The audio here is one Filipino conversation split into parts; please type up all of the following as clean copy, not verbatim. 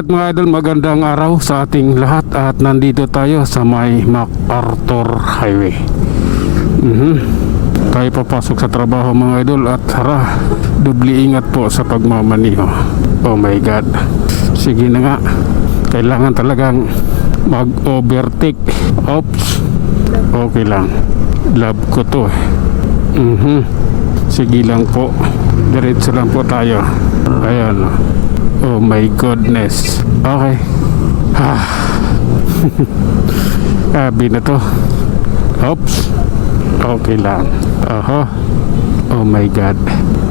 Alright mga idol, magandang araw sa ating lahat at nandito tayo sa may MacArthur Highway. Tayo papasok sa trabaho mga idol at tara, dubli ingat po sa pagmamaniho. Oh my god, sige na nga, kailangan talagang mag-overtake. Oops, okay lang, love ko to. Sige lang po, diretso lang po tayo. Ayan, oh my goodness. Okay. Sabi na to. Oops. Okay lang. Oh my god.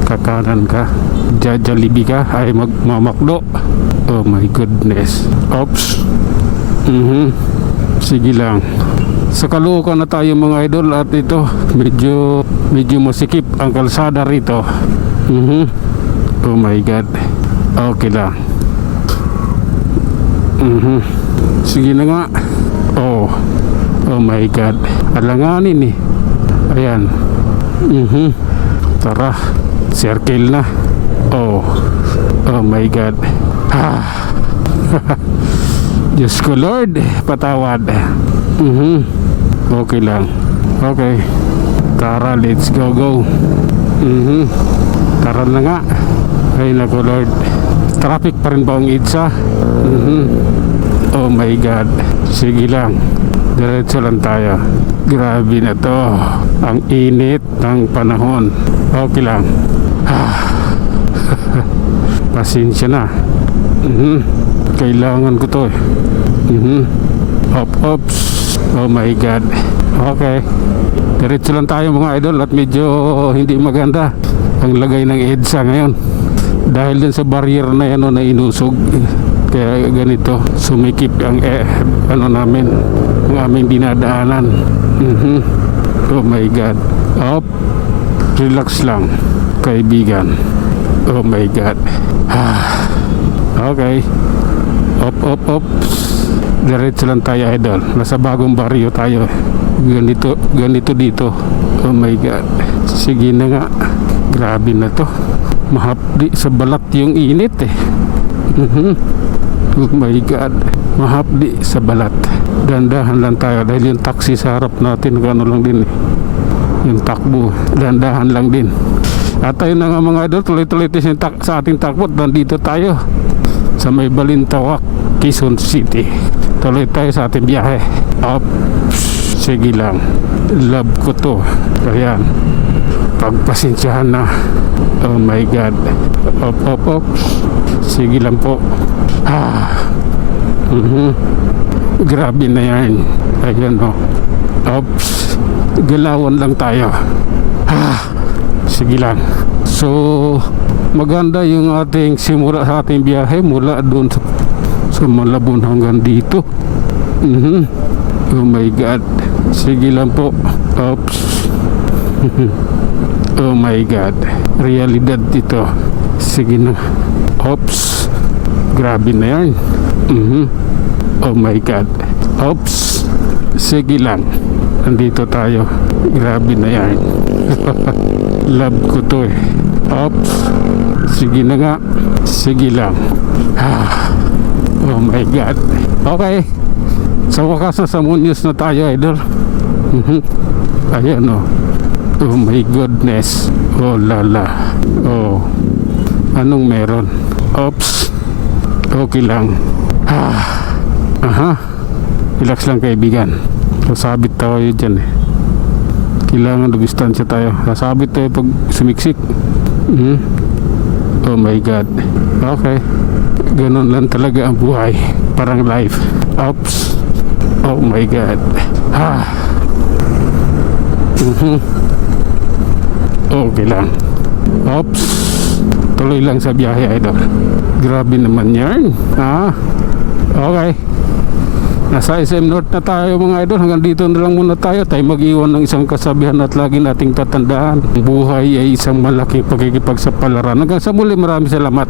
Kakanan ka. Jollibee ka. Ay magmamakdo. Oh my goodness. Oops. Sige lang. Sa Caloocan na tayo mga idol at ito medyo masikip ang kalsada rito. Oh my god. Okay lang. Sige na nga. Oh my god, alanganin eh. Ayan. Tara, circle na. Oh my god. Diyos ko Lord, patawad. Okay lang. Okay, tara, let's go. Tara na nga. Ay nako Lord, traffic pa rin ba ang EDSA? Oh my god, sige lang, diretso lang tayo. Grabe na to, ang init ng panahon. Okay lang. Pasensya na. Kailangan ko to eh. Oops. Oh my god. Okay, diretso lang tayo mga idol at medyo hindi maganda ang lagay ng EDSA ngayon dahil din sa barrier na yan na inusog. Kaya ganito sumikip ang namin, ang aming dinadaanan. Oh my god. Relax lang kaibigan. Oh my god. Okay. Diretso lang tayo idol. Nasa bagong baryo tayo. Ganito dito. Oh my god. Sige na nga. Grabe na to. Mahapdi sa balat yung init eh. Oh my god, mahapdi sa balat. Dandahan lang tayo dahil yung taxi sa harap natin gano'n lang din eh. Yung takbo, dandahan lang din. At tayo na nga mga idol, tuloy-tuloy sa ating takbo. Nandito tayo sa may Balintawak, Quezon City. Tuloy tayo sa ating biyahe. Sige lang, love ko to. Ayan, pagpasensyahan na. Oh my god. Sige lang po. Grabe na yan. Ayan o. Oops. Galawan lang tayo. Sige lang. So maganda yung ating simula sa ating biyahe mula doon sa Malabon hanggang dito. Oh my god. Sige lang po. Oops. Oh my god, realidad dito. Sige na. Oops, grabe na yan. Oh my god. Oops, sige lang, nandito tayo. Grabe na yan. Love ko to eh. Oops, sige na nga. Sige lang. Oh my god. Okay, sa wakas sa Muñoz na tayo idol. Ayan o. Oh my goodness. Oh lala. Oh, anong meron? Oops. Okay lang. Relax lang kaibigan. Sasabit tayo dyan eh. Kailangan dumistansya tayo. Sasabit tayo pag sumiksik. Oh my god. Okay, ganun lang talaga ang buhay. Parang life. Oops. Oh my god. Okay lang. Oops. Tuloy lang sa biyahe idol. Grabe naman yan. Okay, nasa SM North na tayo mga idol. Hanggang dito na lang muna tayo. Tayo mag-iwan ng isang kasabihan at lagi nating tatandaan. Buhay ay isang malaking pagkikipagsapalaran. Hanggang sa muli, maraming salamat.